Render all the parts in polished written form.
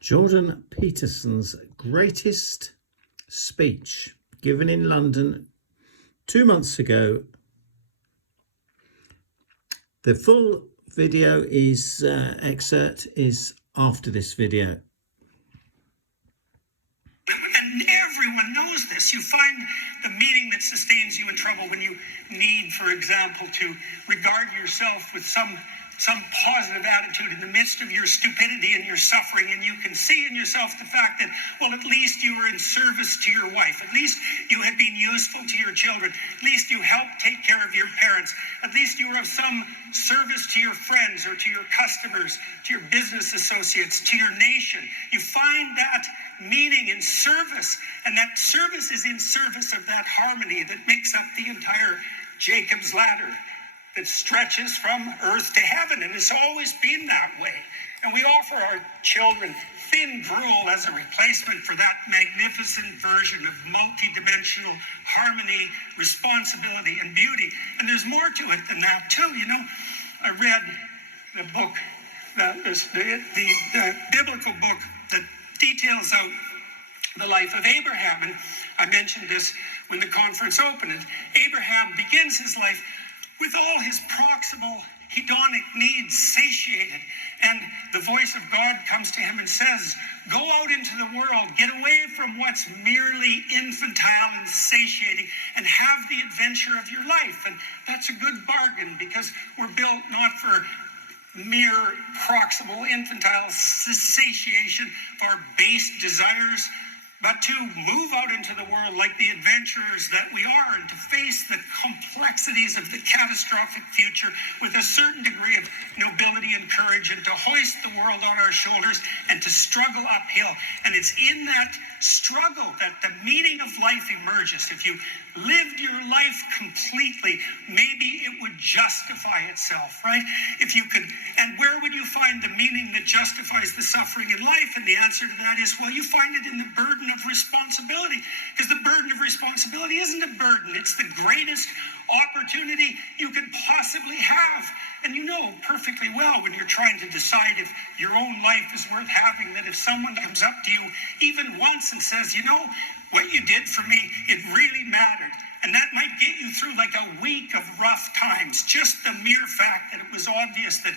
Jordan Peterson's greatest speech given in London 2 months ago. The full video excerpt is after this video. And everyone knows this. You find the meaning that sustains you in trouble when you need, for example, to regard yourself with some positive attitude in the midst of your stupidity and your suffering, and you can see in yourself the fact that, well, at least you were in service to your wife, at least you had been useful to your children, at least you helped take care of your parents, at least you were of some service to your friends or to your customers, to your business associates, to your nation. You find that meaning in service, and that service is in service of that harmony that makes up the entire Jacob's ladder that stretches from earth to heaven, and it's always been that way. And we offer our children thin gruel as a replacement for that magnificent version of multidimensional harmony, responsibility, and beauty. And there's more to it than that too. You know, I read the book, the biblical book that details out the life of Abraham, and I mentioned this when the conference opened. And Abraham begins his life with all his proximal hedonic needs satiated. And the voice of God comes to him and says, go out into the world, get away from what's merely infantile and satiating, and have the adventure of your life. And that's a good bargain, because we're built not for mere proximal infantile satiation of our base desires, but to move out into the world like the adventurers that we are, and to face the complexities of the catastrophic future with a certain degree of nobility and courage, and to hoist the world on our shoulders and to struggle uphill. And it's in that struggle that the meaning of life emerges. If you lived your life completely, maybe it would justify itself, right? If you could, and where would you find the meaning that justifies the suffering in life? And the answer to that is, well, you find it in the burden of responsibility, because the burden of responsibility isn't a burden. It's the greatest opportunity you could possibly have. And you know perfectly well, when you're trying to decide if your own life is worth having, that if someone comes up to you even once and says, you know, what you did for me, it really mattered. And that might get you through like a week of rough times. Just the mere fact that it was obvious that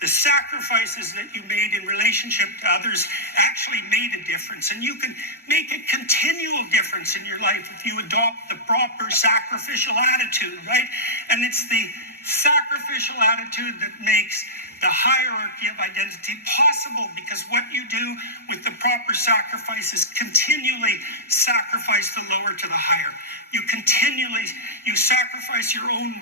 the sacrifices that you made in relationship to others actually made a difference. And you can make a continual difference in your life if you adopt the proper sacrificial attitude, right? And it's the sacrificial attitude that makes the hierarchy of identity possible, because what you do with the proper sacrifice is continually sacrifice the lower to the higher. You sacrifice your own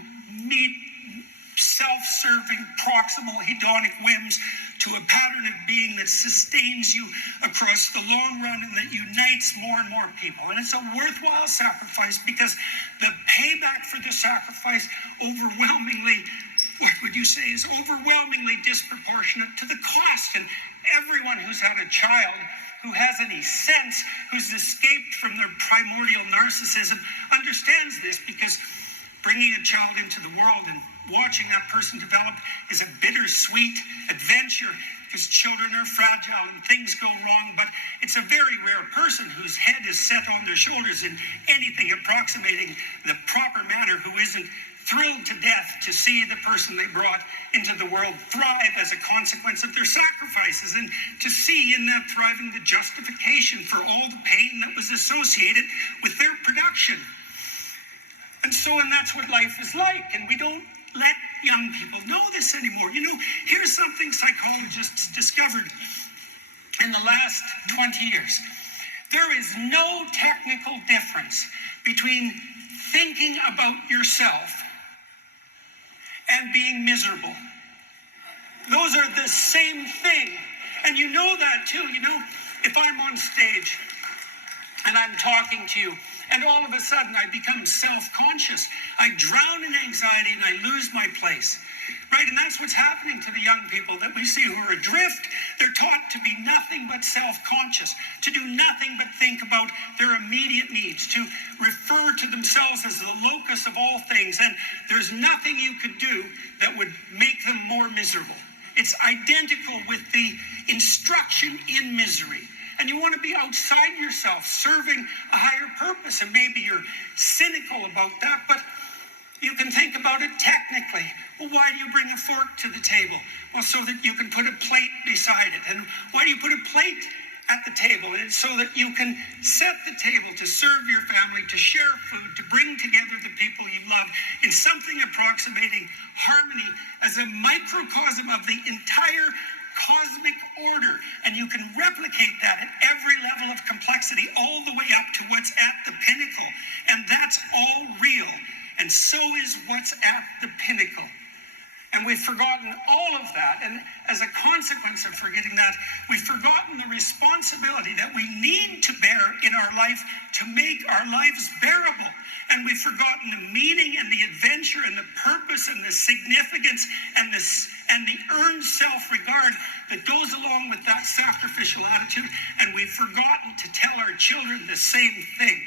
self-serving, proximal, hedonic whims to a pattern of being that sustains you across the long run and that unites more and more people. And it's a worthwhile sacrifice, because the payback for the sacrifice overwhelmingly, what would you say, is overwhelmingly disproportionate to the cost. And everyone who's had a child who has any sense, who's escaped from their primordial narcissism, understands this, because bringing a child into the world and watching that person develop is a bittersweet adventure, because children are fragile and things go wrong. But it's a very rare person whose head is set on their shoulders in anything approximating the proper manner, who isn't thrilled to death to see the person they brought into the world thrive as a consequence of their sacrifices, and to see in that thriving the justification for all the pain that was associated with their production. And that's what life is like, and we don't let young people know this anymore. You know, here's something psychologists discovered in the last 20 years. There is no technical difference between thinking about yourself and being miserable. Those are the same thing. And you know that too. You know, if I'm on stage and I'm talking to you, and all of a sudden I become self-conscious, I drown in anxiety and I lose my place, right? And that's what's happening to the young people that we see who are adrift. They're taught to be nothing but self-conscious, to do nothing but think about their immediate needs, to refer to themselves as the locus of all things. And there's nothing you could do that would make them more miserable. It's identical with the instruction in misery. And you want to be outside yourself, serving a higher purpose. And maybe you're cynical about that, but you can think about it technically. Well, why do you bring a fork to the table? Well, so that you can put a plate beside it. And why do you put a plate at the table? It's so that you can set the table to serve your family, to share food, to bring together the people you love in something approximating harmony as a microcosm of the entire cosmic order. And you can replicate that at every level of complexity, all the way up to what's at the pinnacle. And that's all real. And so is what's at the pinnacle. And we've forgotten all of that. And as a consequence of forgetting that, we've forgotten the responsibility that we need to bear in our life to make our lives bearable. And we've forgotten the meaning and the adventure and the purpose and the significance and the earned self-regard that goes along with that sacrificial attitude. And we've forgotten to tell our children the same thing.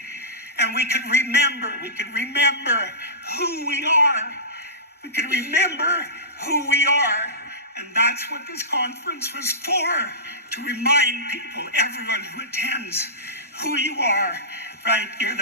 And we could remember who we are. We can remember who we are. And that's what this conference was for, to remind people, everyone who attends, who you are, right? You're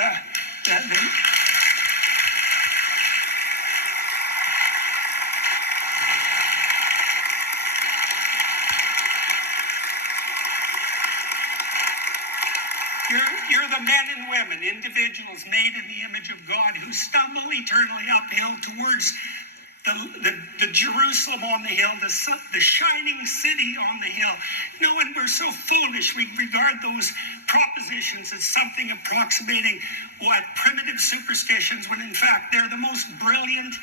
You're the men and women, individuals made in the image of God, who stumble eternally uphill towards the Jerusalem on the hill, the shining city on the hill. No, and we're so foolish. We regard those propositions as something approximating primitive superstitions, when in fact they're the most brilliant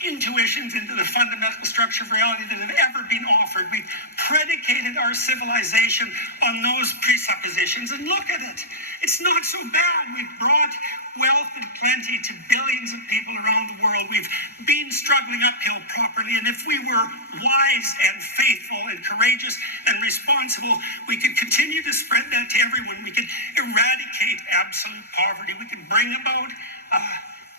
intuitions into the fundamental structure of reality that have ever been offered. We've predicated our civilization on those presuppositions, and look at it. It's not so bad. We've brought wealth and plenty to billions of people around the world. We've been struggling uphill properly, and if we were wise and faithful and courageous and responsible, we could continue to spread that to everyone. We could eradicate absolute poverty. We could bring about a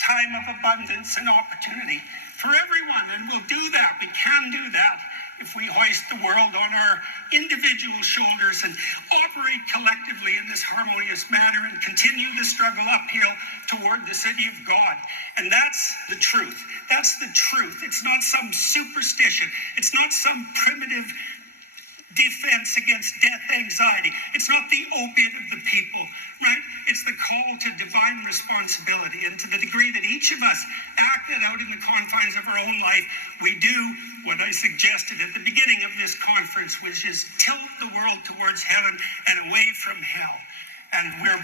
time of abundance and opportunity for everyone, and we'll do that. We can do that if we hoist the world on our individual shoulders and operate collectively in this harmonious manner and continue the struggle uphill toward the city of God. And that's the truth. That's the truth. It's not some superstition. It's not some primitive defense against death anxiety. It's not the opiate of the people, right? It's the call to divine responsibility. And to the degree that each of us act it out in the confines of our own life, we do what I suggested at the beginning of this conference, which is tilt the world towards heaven and away from hell. And we're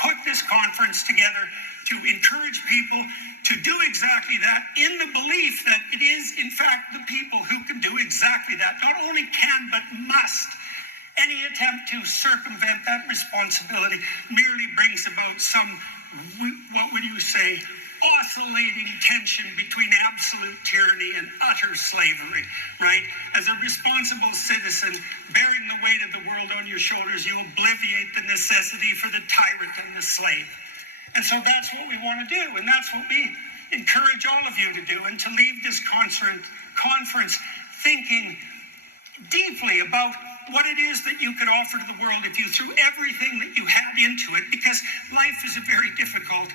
put this conference together to encourage people to do exactly that, in the belief that it is, in fact, the people who can do exactly that. Not only can, but must. Any attempt to circumvent that responsibility merely brings about some, what would you say, oscillating tension between absolute tyranny and utter slavery, right? As a responsible citizen, bearing the weight of the world on your shoulders, you obliviate the necessity for the tyrant and the slave. And so that's what we want to do, and that's what we encourage all of you to do, and to leave this conference thinking deeply about what it is that you could offer to the world if you threw everything that you had into it, because life is a very difficult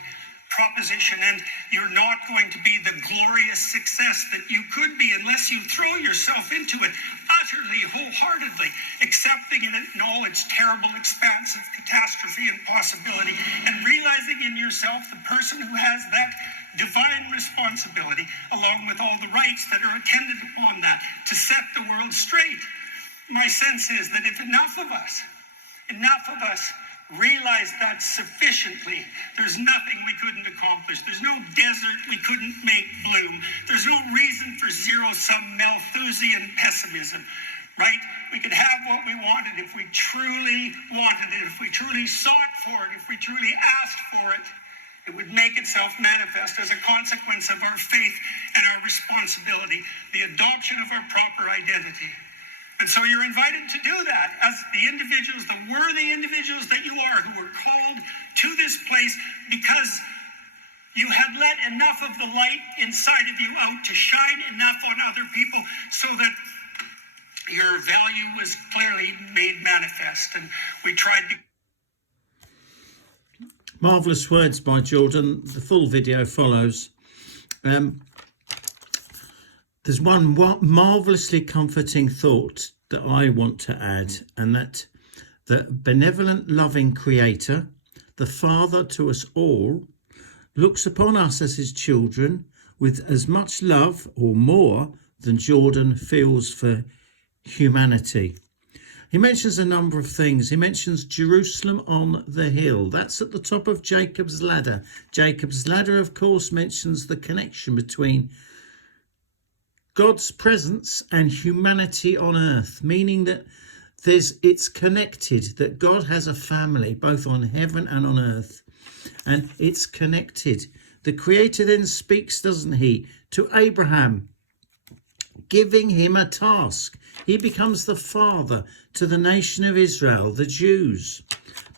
proposition, and you're not going to be the glorious success that you could be unless you throw yourself into it utterly, wholeheartedly, accepting it in all its terrible expanse of catastrophe and possibility, and realizing in yourself the person who has that divine responsibility, along with all the rights that are attendant upon that, to set the world straight. My sense is that if enough of us realize that sufficiently, there's nothing we couldn't accomplish. There's no desert we couldn't make bloom. There's no reason for zero-sum Malthusian pessimism, right? We could have what we wanted if we truly wanted it, if we truly sought for it, if we truly asked for it. It would make itself manifest as a consequence of our faith and our responsibility, the adoption of our proper identity. And so you're invited to do that as the individuals, the worthy individuals that you are, who were called to this place because you had let enough of the light inside of you out to shine enough on other people so that your value was clearly made manifest, and we tried to. Marvellous words by Jordan. The full video follows. There's one marvellously comforting thought that I want to add, and that the benevolent, loving Creator, the Father to us all, looks upon us as his children with as much love or more than Jordan feels for humanity. He mentions a number of things. He mentions Jerusalem on the hill. That's at the top of Jacob's ladder. Jacob's ladder, of course, mentions the connection between God's presence and humanity on earth, meaning that it's connected, that God has a family both on heaven and on earth, and it's connected. The Creator then speaks, doesn't he, to Abraham, giving him a task. He becomes the father to the nation of Israel, the Jews,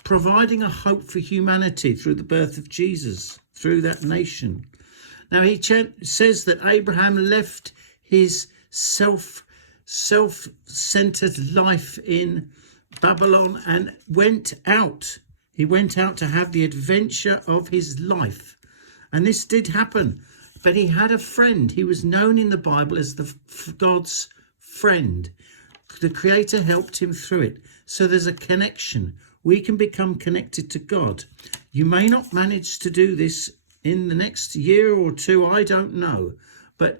providing a hope for humanity through the birth of Jesus, through that nation. Now he says that Abraham left his self-centered life in Babylon and went out. He went out to have the adventure of his life. And this did happen. But he had a friend. He was known in the Bible as God's friend. The Creator helped him through it. So there's a connection. We can become connected to God. You may not manage to do this in the next year or two, I don't know. But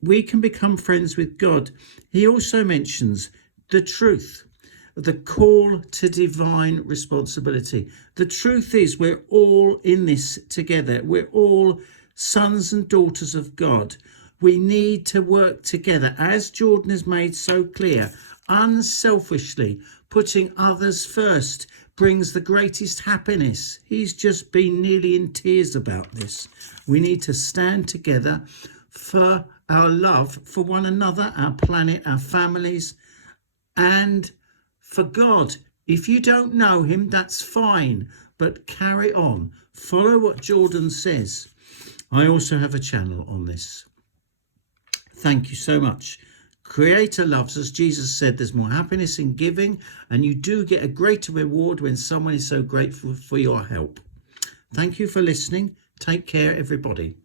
we can become friends with God. He also mentions the truth, the call to divine responsibility. The truth is we're all in this together. We're all sons and daughters of God. We need to work together, as Jordan has made so clear. Unselfishly putting others first brings the greatest happiness. He's just been nearly in tears about this. We need to stand together for our love for one another, our planet, our families, and for God. If you don't know him, that's fine, but carry on. Follow what Jordan says. I also have a channel on this. Thank you so much. Creator loves us. Jesus said there's more happiness in giving, and you do get a greater reward when someone is so grateful for your help. Thank you for listening. Take care, everybody.